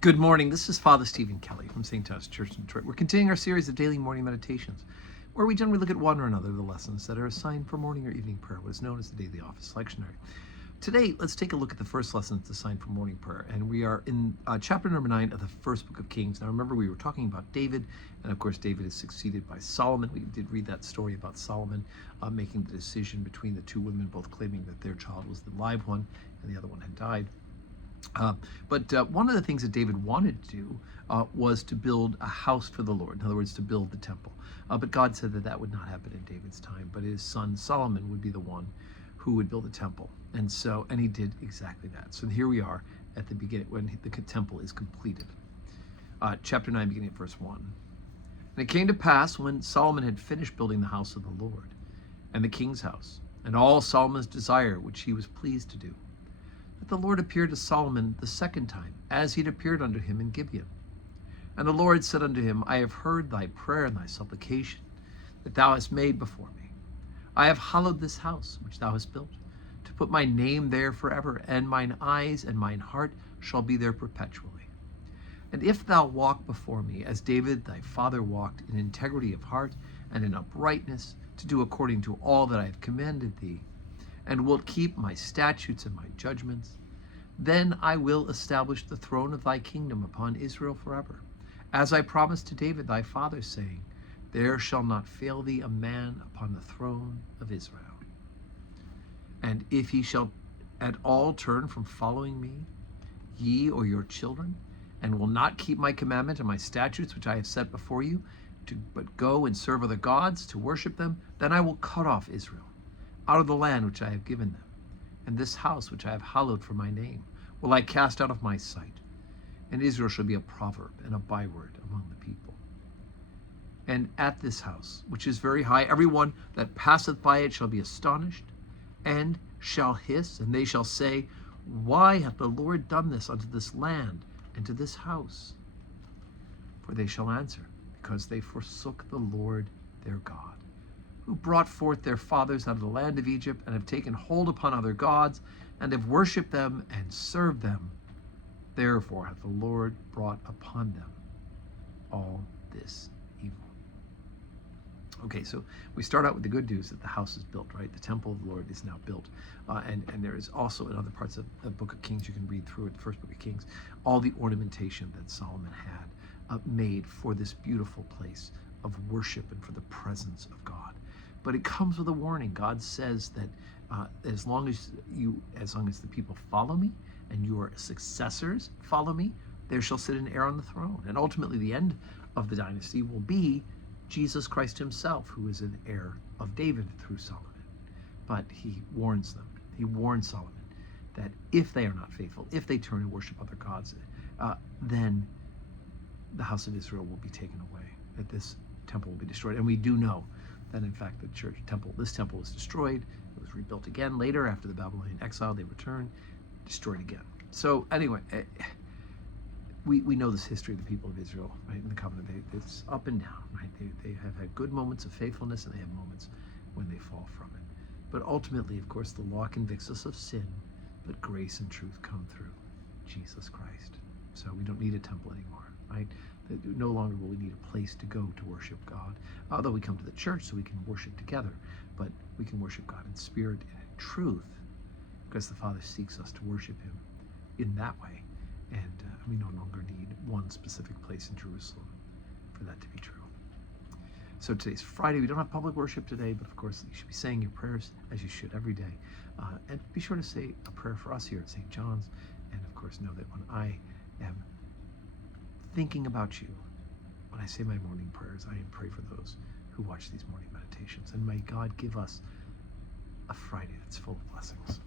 Good morning. This is Father Stephen Kelly from St. Thomas Church in Detroit. We're continuing our series of daily morning meditations, where we generally look at one or another of the lessons that are assigned for morning or evening prayer, what is known as the Daily Office Lectionary. Today, let's take a look at the first lesson that's assigned for morning prayer, and we are in chapter number 9 of the first book of Kings. Now, remember, we were talking about David, and of course, David is succeeded by Solomon. We did read that story about Solomon making the decision between the two women, both claiming that their child was the live one and the other one had died. But one of the things that David wanted to do was to build a house for the Lord. In other words, to build the temple. But God said that that would not happen in David's time, but his son Solomon would be the one who would build the temple. And he did exactly that. So here we are at the beginning when the temple is completed. Chapter 9, beginning at verse 1. And it came to pass when Solomon had finished building the house of the Lord and the king's house, and all Solomon's desire, which he was pleased to do, that the Lord appeared to Solomon the second time, as he had appeared unto him in Gibeon. And the Lord said unto him, I have heard thy prayer and thy supplication that thou hast made before me. I have hallowed this house which thou hast built, to put my name there forever, and mine eyes and mine heart shall be there perpetually. And if thou walk before me, as David thy father walked, in integrity of heart and in uprightness, to do according to all that I have commanded thee, and wilt keep my statutes and my judgments, then I will establish the throne of thy kingdom upon Israel forever, as I promised to David thy father, saying, there shall not fail thee a man upon the throne of Israel. And if ye shall at all turn from following me, ye or your children, and will not keep my commandment and my statutes which I have set before you, but go and serve other gods to worship them, then I will cut off Israel out of the land which I have given them, and this house which I have hallowed for my name will I cast out of my sight, and Israel shall be a proverb and a byword among the people. And at this house, which is very high, every one that passeth by it shall be astonished, and shall hiss, and they shall say, why hath the Lord done this unto this land and to this house? For they shall answer, because they forsook the Lord their God, who brought forth their fathers out of the land of Egypt, and have taken hold upon other gods, and have worshipped them and served them. Therefore hath the Lord brought upon them all this evil. Okay, so we start out with the good news that the house is built, right? The temple of the Lord is now built. And there is also in other parts of the book of Kings, you can read through it, the first book of Kings, all the ornamentation that Solomon had made for this beautiful place of worship and for the presence of God. But it comes with a warning. God says that as long as the people follow me and your successors follow me, there shall sit an heir on the throne. And ultimately the end of the dynasty will be Jesus Christ himself, who is an heir of David through Solomon. But he warns them. He warns Solomon that if they are not faithful, if they turn and worship other gods, then the house of Israel will be taken away, that this temple will be destroyed. And we do know that in fact this temple was destroyed. It was rebuilt again later after the Babylonian exile. They returned, destroyed again. So anyway, we know this history of the people of Israel, right? In the covenant, it's up and down, right? They have had good moments of faithfulness, and they have moments when they fall from it. But ultimately, of course, the law convicts us of sin, but grace and truth come through Jesus Christ. So we don't need a temple anymore, right? No longer will we need a place to go to worship God. Although we come to the church so we can worship together, but we can worship God in spirit and in truth, because the Father seeks us to worship him in that way. And we no longer need one specific place in Jerusalem for that to be true. So today's Friday. We don't have public worship today, but of course you should be saying your prayers as you should every day. And be sure to say a prayer for us here at St. John's. And of course know that when I am thinking about you, when I say my morning prayers, I pray for those who watch these morning meditations. And may God give us a Friday that's full of blessings.